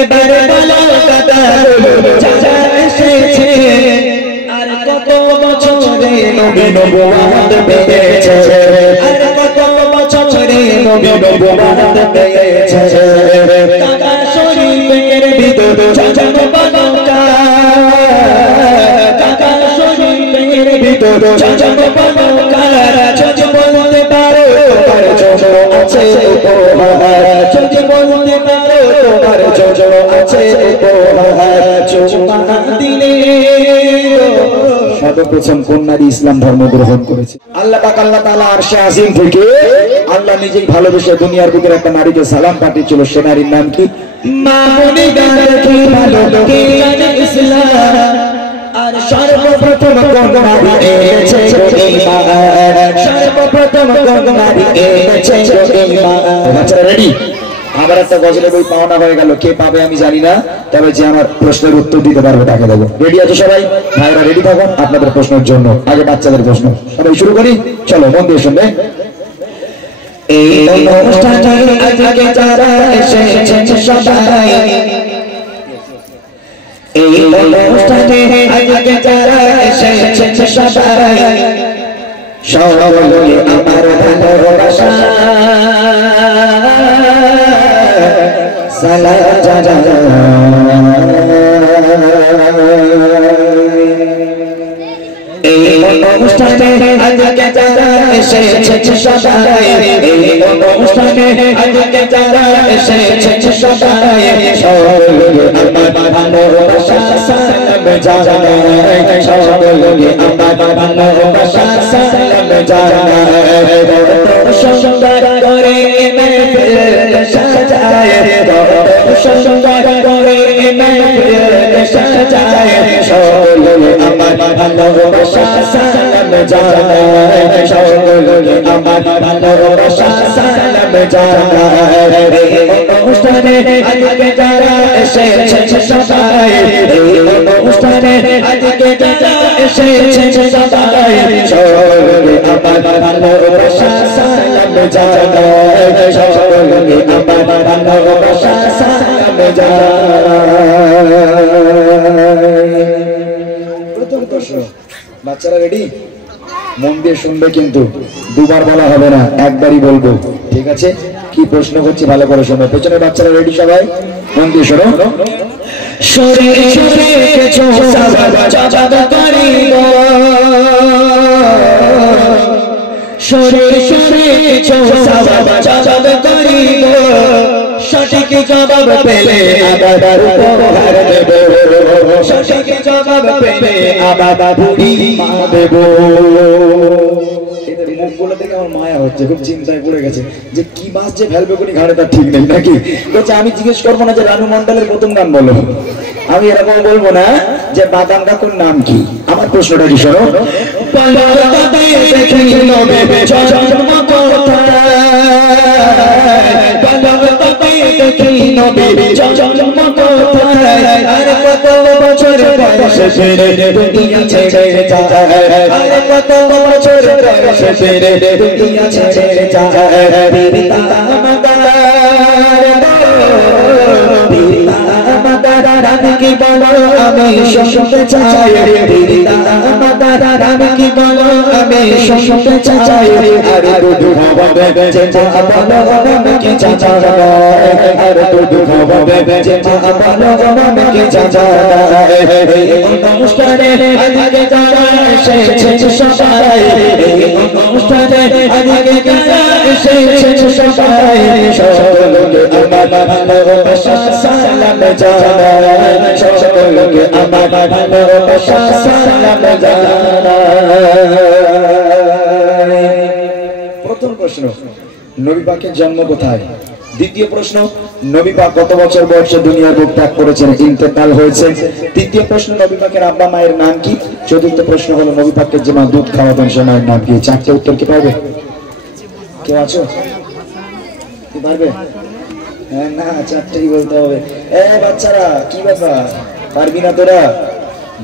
এবারে বলো দাদা চাচা এসেছে আর কত বছরে নবী নবুয়ত পেয়েছে আর কত বছরে নবী নবুয়ত পেয়েছে কাবা শরীফের ভিতর চাচা বানাকা কাবা শরীফের ভিতর চাচা বানাকা যদি বলতে পারো তোমার জন্য আছে উপহার যদি বলতে পারো তোমার জন্য আছে উপহার চুমা দিলে সর্বপ্রথম কোন নারী ইসলাম ধর্ম গ্রহণ করেছে? আল্লাহ পাক আল্লাহ তাআলা আরশে আজিম থেকে আল্লাহ নিজেই ভালোবেসে দুনিয়ার বুকের একটা নারীকে সালাম পাঠিয়েছিল। সে নারীর নাম কি? মা বনি গানকে ভালো কে জানে ইসলাম আর সর্বপ্রথম কোন নারী এনেছে ঈমান সর্বপ্রথম কোন নারী এনেছে ঈমান। বাচ্চারা রেডি? আবার একটা গজলের বই পাওনা হয়ে গেল, কে পাবে আমি জানি না, তবে যে আমার প্রশ্নের উত্তর দিতে পারবে তাকে দেবো। রেডি আছে সবাই? ভাইরা রেডি থাকুন আপনাদের প্রশ্নের জন্য। আগে বাচ্চাদের প্রশ্ন, সবাই শুরু করি, চলো মন দিয়ে শুনবে। এই অনুষ্ঠানে আজকে যারা এসেছেন সবাই এই অনুষ্ঠানে আজকে যারা এসেছেন সবাই সকলে আমার ভালোবাসা সালাম এই অনুষ্ঠানে আজকে যারা এসেছেন সবাই এই অনুষ্ঠানে আজকে যারা এসেছেন সবাই সকলে আমার ভালোবাসা সালাম জানাই সকলে আমার ভালোবাসা সালাম জানাই সুন্দর করে মেহফিল সাজায় সুন্দর করে মেহফিল সাজায় সকলে আমার ভালোবাসা সালাম জানাই সকলে আমার ভালোবাসা সালাম জানাই অনুষ্ঠানে আজকে যারা এসেছেন সবাই এই অনুষ্ঠানে আজকে যারা এসেছেন সবাই সকলে আমার ভালোবাসা সালাম জানাই সকলে আমার ভালোবাসা সালাম জানাই। প্রথম প্রশ্ন, বাচ্চারা রেডি? মন দিয়ে শুনবে কিন্তু দুবার বলা হবে না, একবারই বলবো, ঠিক আছে? কি প্রশ্ন করছি ভালো করে শোনো। পেছনে বাচ্চারা রেডি? সবাই মন দিয়ে শোনো। সরে সরে কিছু জবাব করিব সরে সরে কিছু জবাব করিব সঠিক জবাব পেলে আবার উপহার দেব সঠিক জবাব পেলে আবার বুড়ি মা দেব। মুখগুলো দেখে আমার মায়া হচ্ছে, খুব চিন্তায় পড়ে গেছে যে কি মাছ যে ফেলবে কোনি ঘাড়ে তার ঠিক নেই নাকি। বলছে আমি জিজ্ঞেস করবো না যে রানু মন্ডলের প্রথম গান বলো, আমি এরকম বলবো না যে বাদাম কাকুর নাম কি। আমার প্রশ্নটা কি শোনো। কত বছর বয়সে দুনিয়া ছেড়ে যায় কত বছর বয়সে দুনিয়া ছেড়ে যায় পিতা মাতার আমি কি বলো আমি শুনতে চাই পিতা মাতার আমি কি বলো আমি শুনতে চাই আরে দুধ খাওয়াবে যে মা বলো আমি কি চাচা আরে দুধ খাওয়াবে যে মা বলো আমি কি চাচা। এই অনুষ্ঠানে আজকে যারা এসেছেন সবাই এই অনুষ্ঠানে আজকে যারা এসেছেন সবাই সকলকে আমার ভালোবাসা সালাম জানাই সকলকে আমার ভালোবাসা সালাম জানাই। প্রথম প্রশ্ন, নবী পাকের জন্ম কোথায়? দ্বিতীয় প্রশ্ন, নবী পাক কত বছর বয়সে দুনিয়ার বুক ত্যাগ করেছেন, ইন্তেকাল হয়েছে? তৃতীয় প্রশ্ন, নবী পাকের আব্বা মায়ের নাম কি? চতুর্থ প্রশ্ন হলো নবী পাককে যে মা দুধ খাওয়াতেন সে মায়ের নাম কি? চারটে উত্তর কি পারবে? কেউ আছো? কি পারবে? হ্যাঁ না, চারটেই বলতে হবে। বাচ্চারা কি ব্যাপার, পারবি না তোরা?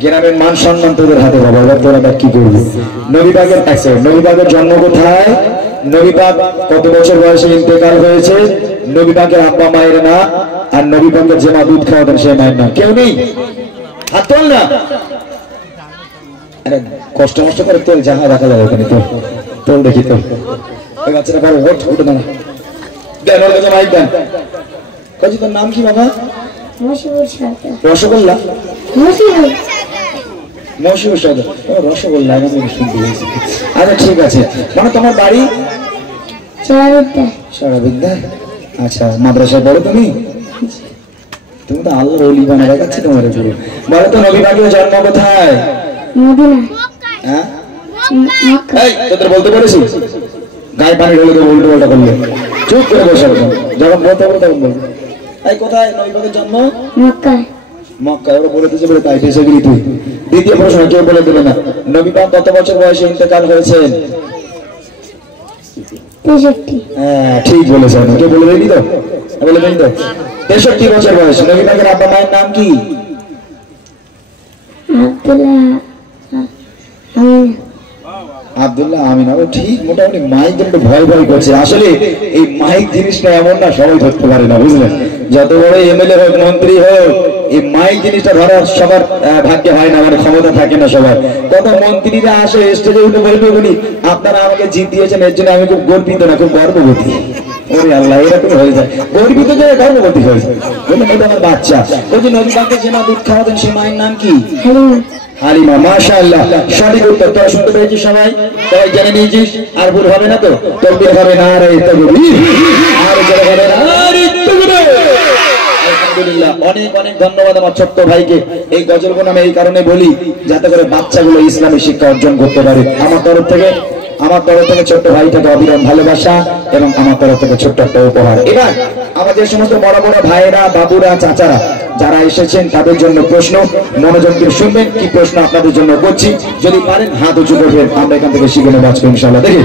গ্রামের মান সম্মান তোদের হাতে বাবা, তোরা কি করবি? নবী পাকের জন্ম কোথায়? নবী পাক কত বছর বয়সে ইন্তেকাল হয়েছে? নবী পাকের আব্বা মায়ের নাম? আর নবী পাকের যে মা দুধ খাওয়াতেন সেই মায়ের নাম কেউ নেই? হাত তোল না, আরে কষ্ট মষ্ট করে তোল, জাহা দেখা যাবে ওখানে, তোল তোল দেখি, তোল। ওই বাচ্চাটা বড় ওঠ, উঠে দাঁড়া, দেন ওর কাছে মাইক দেন। কাজী তোর নাম কি বাবা? রসগোল্লা, মশিউর সদর, রসগোল্লা আমি শুনতে পেয়েছি। আচ্ছা ঠিক আছে, মানে তোমার বাড়ি সারাবিদ্যা? আচ্ছা, মাদ্রাসায় পড়ো তুমি? তুমি তো আল্লাহর ওলি বানা দেখাচ্ছি তোমার পুরো। বলো তো নবী পাকের জন্ম কোথায়? হ্যাঁ তোদের বলতে পেরেছি? গায়ে পানি ঢেলে দেবো উল্টো পাল্টা করলে, চুপ করে বসে যখন বলতে পারো তখন বলবো। এই কোথায় নবী পাকের জন্ম? মক্কায়। মক্কায়, ওরা বলে দিয়েছে বলে তাই ফেসে গেলি তুই। দ্বিতীয় প্রশ্ন কেউ বলে দেবে না, নবী পাক কত বছর বয়সে ইন্তেকাল হয়েছেন? 63। হ্যাঁ ঠিক বলেছেন, কেউ বলে দেয়নি তো? বলে দেয়নি তো? 63 বছর বয়স। নবী পাকের আব্বা মায়ের নাম কি? আব্দুল্লাহ আমিনা। ঠিক, মোটামুটি মাইক একটু ভয় ভয় করছে। আসলে এই মাইক জিনিসটা এমন না, সবাই ধরতে পারে না, বুঝলেন? যত বড় এমএলএ হোক, মন্ত্রী হোক, এই মাইক জিনিসটা ধরার সবার ভাগ্যে হয় না, আমার ক্ষমতা থাকে না সবার। কত মন্ত্রীরা আসে স্টেজে উঠে বলবে বলি আপনারা আমাকে জিত দিয়েছেন, এর জন্য আমি খুব গর্বিত না, খুব গর্ববতী। ওরে আল্লাহ, এরকম হয়ে যায়, গর্বিত যে গর্ভবতী হয়ে যায়। বললেন এটা আমার বাচ্চা। ওই যে নবী পাককে যে মা দুধ খাওয়াতেন সেই মায়ের নাম কি? হালিমা। মাশাআল্লাহ, সঠিক উত্তর। তোরা শুনতে পেরেছিস সবাই? সবাই জেনে নিয়েছিস? আর ভুল হবে না তো? তাকবীর হবে না? আরে তাকবীর, আর জোরে হবে না? আরে তাকবীর। আলহামদুলিল্লাহ, অনেক অনেক ধন্যবাদ আমার ছোট্ট ভাইকে। এই গজলগুলো আমি এই কারণে বলি যাতে করে বাচ্চাগুলো ইসলামী শিক্ষা অর্জন করতে পারে। আমার তরফ থেকে ছোট্ট ভাইটাকে অবিরাম ভালোবাসা এবং আমার তরফ থেকে ছোট্ট একটা উপহার। এবার আমাদের সমস্ত বড় বড় ভাইয়েরা, বাবুরা, চাচারা যারা এসেছেন তাদের জন্য প্রশ্ন, মনোযোগ দিয়ে শুনবেন কি প্রশ্ন আপনাদের জন্য করছি। যদি পারেন হাত উঁচু করবেন, আমরা এখান থেকে শিখে নেব আজকে ইনশাআল্লাহ। দেখি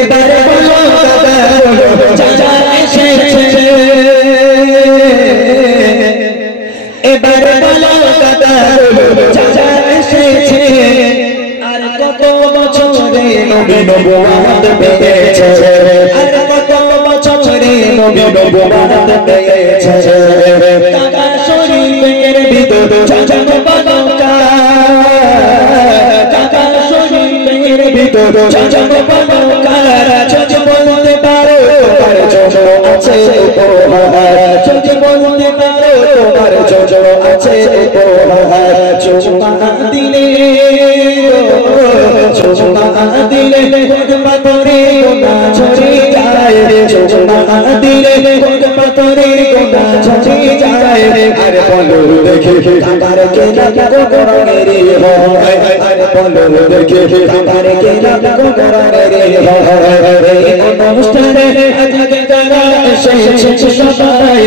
এবারে বলো চাচা এসেছে, এবারে বলো চাচা এসেছে, আর কত বছরে নবী নবুয়ত পেয়েছে, আর কত বছরে নবী নবুয়ত পেয়েছে। কাবা শরীফের ভিতর চাচার বালকা, কাবা শরীফের ভিতর চাচার বালকা, যদি বলতে পারো তোমার জন্য আছে উপহার, যদি বলতে পারো তোমার জন্য আছে উপহার। চুমা দিলে, চুমা দিলে পাথরে গোনা ঝরে যায়, চুমা দিলে পাথরে গোনা ঝরে যায়। আরে বলো দেখে কাকার কে লাগো গরমের হয়, আরে বলো দেখে কাকার কে লাগো গরমের হয়। এই অনুষ্ঠানে আজকে যারা এসেছে সবাই,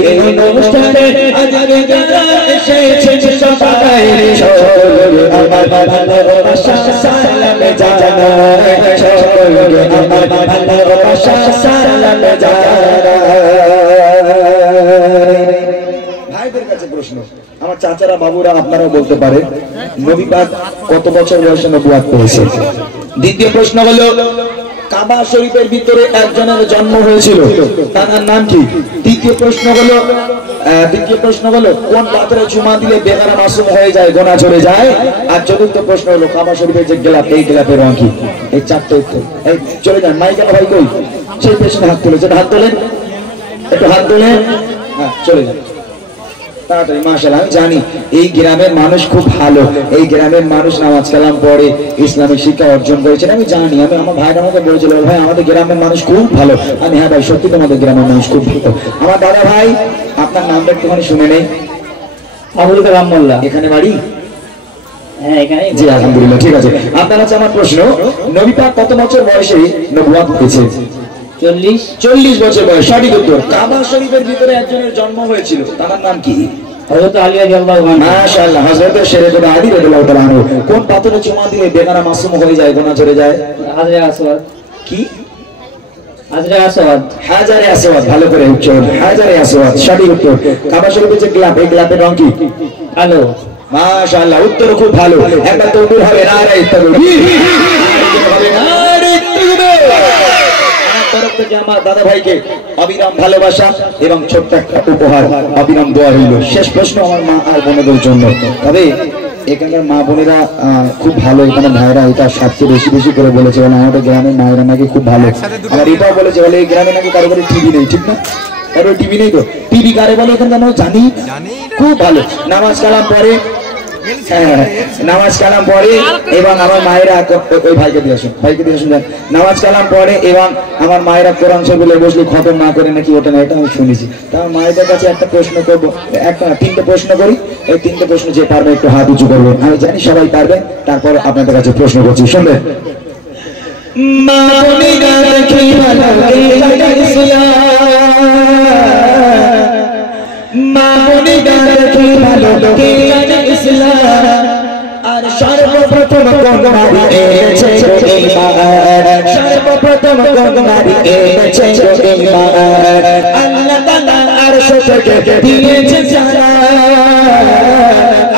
এই অনুষ্ঠানে আজকে যারা এসেছে সবাই, সকলকে আমার ভালোবাসা সালাম জানাই, সকলকে আমার ভালোবাসা সালাম জানাই। ভাইদের কাছে প্রশ্ন, আমার চাচারা, বাবুরা, আপনারাও বলতে পারেন নবী পাক কত বছর বয়সে নবুয়ত পেয়েছেন? দ্বিতীয় প্রশ্ন হলো কাবা শরীফের ভিতরে একজনের জন্ম হয়েছিল, তার নাম কি? তৃতীয় প্রশ্ন হলো কোন পাথরে চুমা দিলে বেগানা মাসুম হয়ে যায়, গোনা চলে যায়? আর চতুর্থ প্রশ্ন হলো কাবা শরীফের যে গোলাপ, এই গোলাপের রং কি? এই চারটে উত্তর। এই চলে যান, মাইকেল ভাই কই? সেই পেছনে হাত তুলেছেন, হাত তোলেন, একটু হাত তোলেন, হ্যাঁ চলে যান তাড়াতাড়ি। মাশাআল্লাহ, আমি জানি এই গ্রামের মানুষ খুব ভালো, এই গ্রামের মানুষ নামাজ কালাম পড়ে, ইসলামিক শিক্ষা অর্জন করেছেন, আমি জানি। আমি আমার ভাইরা আমাকে বলেছিল ভাই আমাদের গ্রামের মানুষ খুব ভালো। আমি হ্যাঁ ভাই সত্যি তোমাদের গ্রামের মানুষ খুব ভালো। আমার দাদা ভাই আপনার নামটা একটুখানি শুনে নেই। আবুল কালাম মোল্লা। এখানে বাড়ি? হ্যাঁ এখানে। জি আলহামদুলিল্লাহ, ঠিক আছে। আপনার কাছে আমার প্রশ্ন, নবী পাক কত বছর বয়সে নবুয়ত পেয়েছেন? 40 বছর বয়স। সঠিক উত্তর। কাবা শরীফের ভিতরে একজনের জন্ম হয়েছিল, তার নাম কি? হযরত আলী রাদিয়াল্লাহু আনহু। মাশাআল্লাহ, হযরত শেরেকুল আলী রাদিয়াল্লাহু তাআলা আনহু। কোন পাথরে চুমা দিলে বেগানা মাসুম হয়ে যায়, গোনা ঝরে যায়? হাজরে আসওয়াদ। কি? হাজরে আসওয়াদ। হাজরে আসওয়াদ, ভালো করে উচ্চারণ, হাজরে আসওয়াদ সঠিক উত্তর। কাবা শরীফের যে গোলাপ, এই গোলাপের রং কি? কালো। মাশাআল্লাহ, উত্তর খুব ভালো। একটা তাকবীর হবে, নারে তাকবীর, হবে নারে তাকবীর। তরফ থেকে আমার দাদা ভাইকে অবিরাম ভালোবাসা এবং ছোট্ট একটা উপহার অবিরাম দোয়া হইল। শেষ প্রশ্ন আমার মা আর বোনেদের জন্য। তবে এখানকার মা বোনেরা খুব ভালো, এখানে ভাইরা এটা সবচেয়ে বেশি বেশি করে বলেছে, বলে আমাদের গ্রামের মায়েরা নাকি খুব ভালো। আর এটাও বলেছে বলে এই গ্রামে নাকি কারো করে টিভি নেই, ঠিক না? কারো টিভি নেই, তো টিভি কারে বলে এখানে আমরা জানি, খুব ভালো। নামাজ কালাম পড়ে, নামাজ কালাম পড়ে এবং আমার মায়েরা ওই ভাইকে দিয়ে আসুন, নামাজ কালাম পড়ে এবং আমার মায়েরা কোরআন শরীফ বলে বসলে খতম না করে নাকি ওটা না, এটা আমি শুনেছি। তা আমার মায়েদের কাছে একটা প্রশ্ন করবো, একটা তিনটে প্রশ্ন করি, এই তিনটে প্রশ্ন যে পারবে একটু হাত উঁচু করবে, আমি জানি সবাই পারবে। তারপর আপনাদের কাছে প্রশ্ন করছি, শুনবেন। আর সর্বপ্রথম কোন নারী এনেছে ঈমান, সর্বপ্রথম কোন নারী এনেছে ঈমান, আল্লাহ তাআলা আরশ থেকে দিয়েছে সালাম,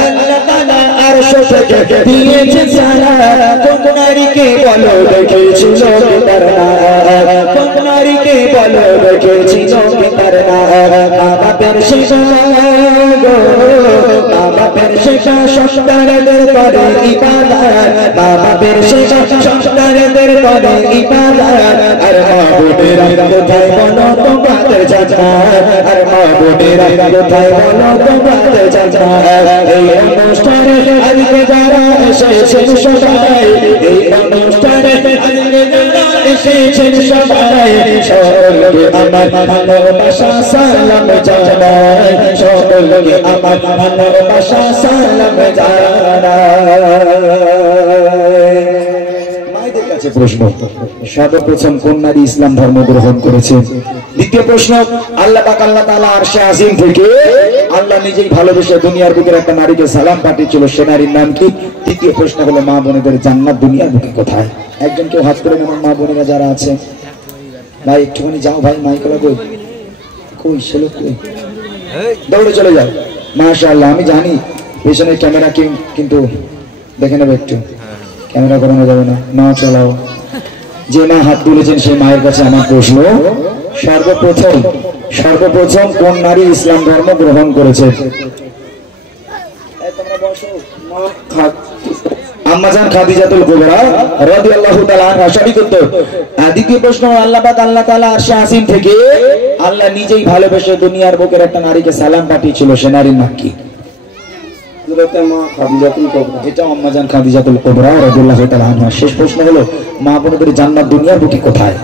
আল্লাহ তাআলা আরশ থেকে দিয়েছে সালাম। কোন নারীকে বলো দেখেছিল তার নাম, কোন নারীকে বলো দেখেছিল তার নাম। মা বাপের সেবা গো, মা বাপের সেবা সন্তানদের করে ইবাদত, মা বাপের সেবা সন্তানদের করে ইবাদত। আর মা বোনেরা কোথায় বলো তোমাদের জান্নাত, আর মা বোনেরা কোথায় বলো তোমাদের জান্নাত। এই অনুষ্ঠানে আজকে যারা এসেছেন সবাই, এই অনুষ্ঠানে আজকে যারা এসেছেন সবাই, সকলকে আমার ভালোবাসা সালাম জানাই, সকলকে আমার ভালোবাসা সালাম জানাই। মায়েদের কাছে প্রশ্ন, সর্বপ্রথম কোন নারী ইসলাম ধর্ম গ্রহণ করেছে? দ্বিতীয় প্রশ্ন, আল্লাহ পাক আল্লাহ তাআলা আরশে আজিম থেকে আল্লাহ নিজেই ভালোবেসে দুনিয়ার বুকের একটা নারীকে সালাম পাঠিয়েছিল, সে নারীর নাম কি? তৃতীয় প্রশ্ন হলো মা বোনেদের জান্নাত দুনিয়ার বুকে কোথায়? একজন কেউ হাত করে নেবেন, মা বোনেরা যারা আছে। ভাই একটুখানি যাও ভাই, মাইকলা কই কই ছেলে কই, দৌড়ে চলে যাও। মাশাআল্লাহ, আমি জানি পেছনে ক্যামেরা কিন্তু দেখে নেবে, একটু ক্যামেরা করানো যাবে না, মা চালাও। যে মা হাত তুলেছেন সেই মায়ের কাছে আমার প্রশ্ন, সর্বপ্রথম কোন নারী ইসলাম ধর্ম গ্রহণ করেছে? আম্মাজান খাদিজাতুল কুবরা রাদিয়াল্লাহু তাআলা আনহা, সঠিক উত্তর। দ্বিতীয় প্রশ্ন, আল্লাহ পাক আল্লাহ তাআলা আরশে আজিম থেকে আল্লাহ নিজেই ভালোবেসে দুনিয়ার বুকের একটা নারীকে সালাম পাঠিয়েছিল, সে নারীর নাম কি? এটা আম্মাজান খাদিজাতুল কুবরা রাদিয়াল্লাহু তাআলা আনহা। শেষ প্রশ্ন হলো মা বোনদের জান্নাত দুনিয়ার বুকে কোথায়?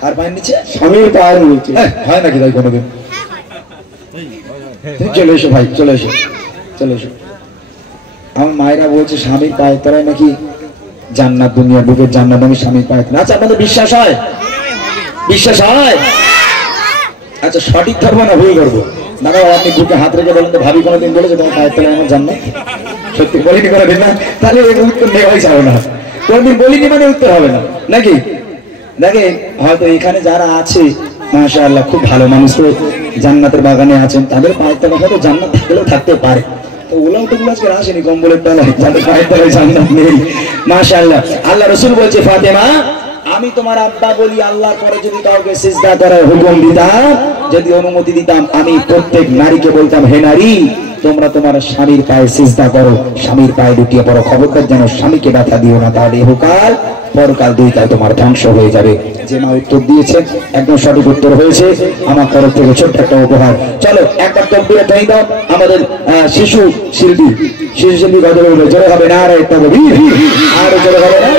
কার পায়ের নিচে? স্বামীর পায়ের নিচে। হয় নাকি তাই কোনোদিন? চলে এসো ভাই, চলে এসো, চলে এসো। আমার মায়েরা বলছে স্বামীর পায়ের তলায় নাকি জান্নাত, দুনিয়ার বুকের জান্নাত আমি স্বামীর পায়ের। আচ্ছা আপনাদের বিশ্বাস হয়? বিশ্বাস হয়? আচ্ছা সঠিক ধরবো না ভুল করবো? দাদা আপনি বুকে হাত রেখে বলেন তো, ভাবি কোনোদিন বলেছে তোমার পায়ের তলায় আমার জান্নাত? সত্যি বলিনি কোনোদিন না? তাহলে উত্তর নেওয়াই যাবে না। কোনোদিন বলিনি মানে উত্তর হবে না নাকি? দেখে হয়তো এখানে যারা আছে মাশাআল্লাহ খুব ভালো মানুষ, তো জান্নাতের বাগানে আছেন, তাদের পায়ের তলায় হয়তো জান্নাত থাকলেও থাকতে পারে। তো ওলাও তো আজকে আসেনি কম্বলের তলায়, যাদের পায়ের তলায় জান্নাত নেই। মাশাআল্লাহ, আল্লাহ রাসূল বলছে ফাতেমা আমি তোমার আব্বা বলি আল্লাহর পরে যদি কাউকে সিজদা করার হুকুম দিতাম, যদি অনুমতি দিতাম, আমি প্রত্যেক নারীকে বলতাম হে নারী তোমরা তোমার স্বামীর পায়ে সিজদা করো, স্বামীর পায়ে লুটিয়ে পড়ো, খবরদার যেন স্বামীকে ব্যথা দিও না, তাহলে ইহকাল পরকাল দুইটাই তোমার ধ্বংস হয়ে যাবে। যে মা উত্তর দিয়েছেন একদম সঠিক উত্তর হয়েছে, আমার তরফ থেকে ছোট্ট একটা উপহার। চলো একবার তকবীরে ধ্বনি দাও। আমাদের শিশু শিল্পী গজল জোরে হবে না, আর একটা আর জোরে হবে না।